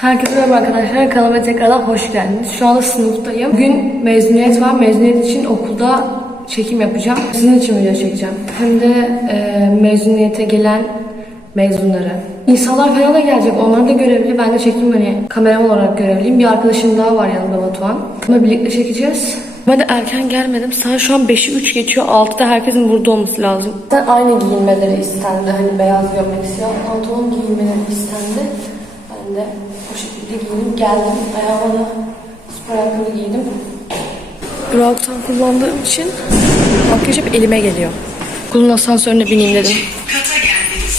Herkese merhaba arkadaşlar. Kanalıma tekrardan hoş geldiniz. Şu anda sınıftayım. Bugün mezuniyet var. Mezuniyet için okulda çekim yapacağım. Sizin için video çekeceğim. Hem de e, mezuniyete gelen mezunları. İnsanlar falan da gelecek. Onlar da görevli. Ben de çekim hani kameram olarak görevliyim. Bir arkadaşım daha var yanımda Batuhan. Bununla birlikte çekeceğiz. Ben de erken gelmedim. Saat şu an 5'i 3 geçiyor. 6'da herkesin burada olması lazım. Zaten aynı giyinmeleri istendi. Hani beyaz gömlek, siyah pantolon giyinmeleri istendi. Ben de giyinip geldim. Ayağıma da spor ayakkabı giydim. Brock'tan kullandığım için makyaj hep elime geliyor. Okulun asansörüne bineyim dedim.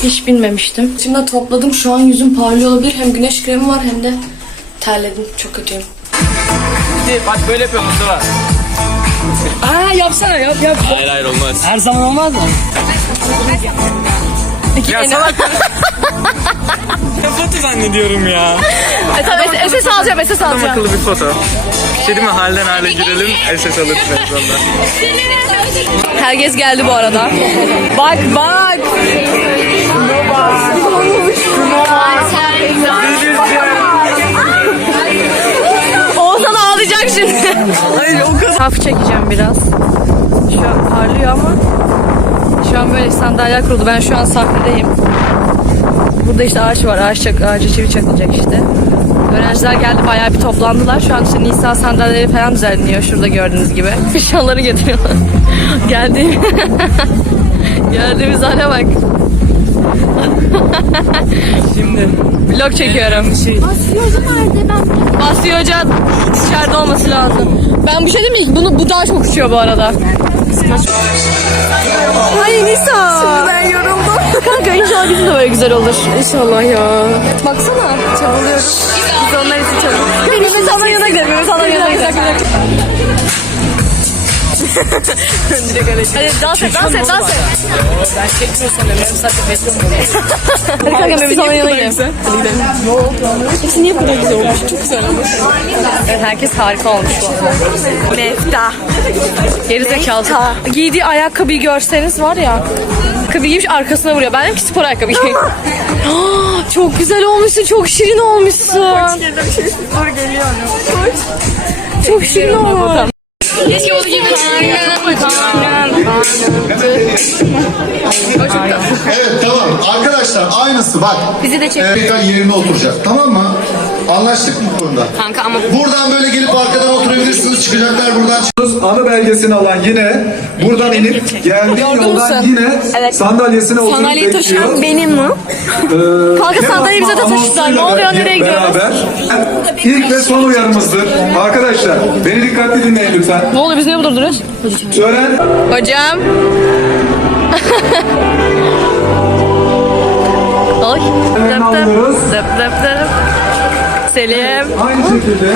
Hiç binmemiştim. Şimdi topladım. Şu an yüzüm parlıyor olabilir. Hem güneş kremi var hem de terledim. Çok kötüyüm. Bak böyle yapıyor Mustafa. Aa yapsana yap yap. Hayır hayır olmaz. Her zaman olmaz mı? Ya salak. Foto zannediyorum ya. E, tamam SS alacağım SS Tam alacağım. akıllı bir foto. Bir şey değil mi? Halden hale girelim. SS alırsın en sonunda. Herkes geldi bu arada. Bak bak. Oğuzhan ağlayacak şimdi. Hayır o kadar. Hafif çekeceğim biraz. Şu an parlıyor ama. Şu an böyle sandalye kuruldu. Ben şu an sahnedeyim. Burada işte ağaç var. Ağaç çak, ağaca çivi çakılacak işte. Öğrenciler geldi bayağı bir toplandılar. Şu an işte Nisa sandalyeleri falan düzenliyor. Şurada gördüğünüz gibi. Eşyaları getiriyorlar. Geldiğim... Geldiğimiz hale bak. Şimdi. Vlog çekiyorum. Basıyor nerede ben? Basri Hoca dışarıda olması lazım. Ben bir şey demeyeyim ki bunu bu daha çok uçuyor bu arada. Ay Nisa. ben yoruldum. Kanka inşallah bizim de böyle güzel olur. İnşallah ya. Baksana çabalıyoruz. Biz onlar Direkt öyle. Hadi dans et, dans et, dans et. Ben çekmiyorsam da yarım saatte bekliyorum. Hadi kanka benim insanların yanına gidelim. Hadi gidelim. Hepsi niye bu kadar güzel olmuş? Çok güzel olmuş. Evet, herkes harika olmuş bu arada. Mefta. Gerizekalı. Giydiği ayakkabıyı görseniz var ya. Ayakkabı giymiş arkasına vuruyor. Ben dedim ki spor ayakkabı. Ah, çok güzel olmuşsun. Çok şirin olmuşsun. Çok şirin olmuş. Keşke onu gibi. Evet tamam arkadaşlar aynısı bak. Bizi de çek. Tekrar yerine oturacak tamam mı? Anlaştık mı bu konuda? Kanka ama Buradan böyle gelip arkadan oturabilirsiniz. Çıkacaklar buradan. Anı belgesini alan yine buradan inip geldiği yoldan yine sandalyesine oturup Sandalyeyi bekliyor. taşıyan benim mi? Ee, Kanka ne sandalyeyi bize de taşıdılar. Ne anonsuyla oluyor, nereye gidiyoruz? Beraber. İlk ve son uyarımızdır. Arkadaşlar beni dikkatli dinleyin lütfen. Ne oluyor biz niye burada duruyoruz? Tören Hocam. Dıp dıp. alıyoruz. Dıp dıp dıp. Selim. aynı şekilde.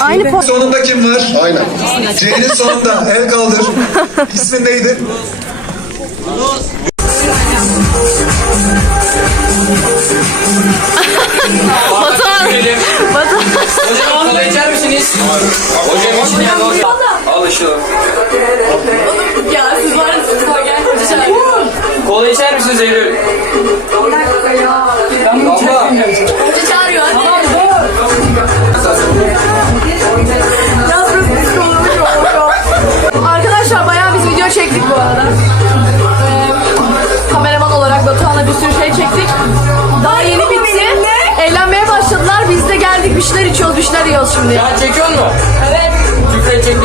aynı Sonunda kim var? Aynen. C'nin sonunda el kaldır. İsmin neydi? Şimdi. Ya çekiyor mu? Evet. Küfret çek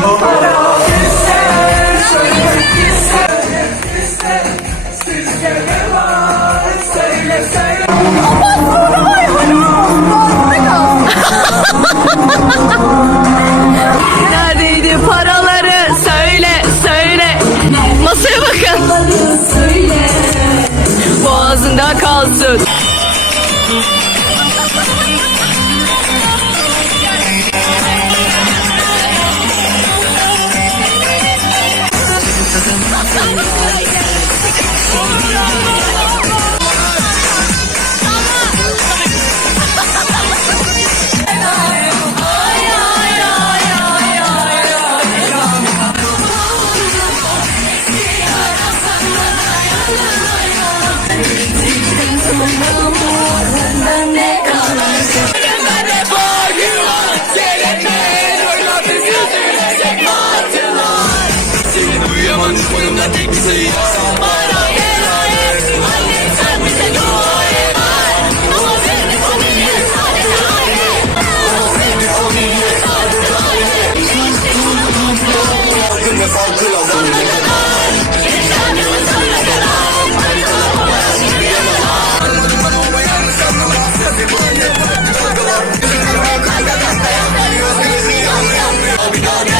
Oh, we go now.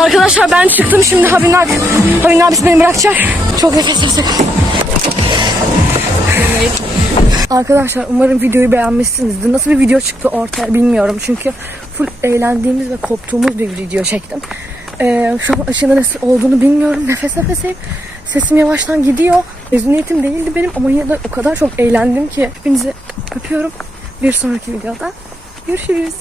Arkadaşlar ben çıktım şimdi Habin abi. Habin abisi beni bırakacak. Çok nefes alacak. Arkadaşlar umarım videoyu beğenmişsinizdir. Nasıl bir video çıktı ortaya bilmiyorum. Çünkü full eğlendiğimiz ve koptuğumuz bir video çektim. Ee, şu an aşırı nasıl olduğunu bilmiyorum. Nefes nefeseyim. Sesim yavaştan gidiyor. Mezuniyetim değildi benim ama yine de o kadar çok eğlendim ki. Hepinizi öpüyorum. Bir sonraki videoda görüşürüz.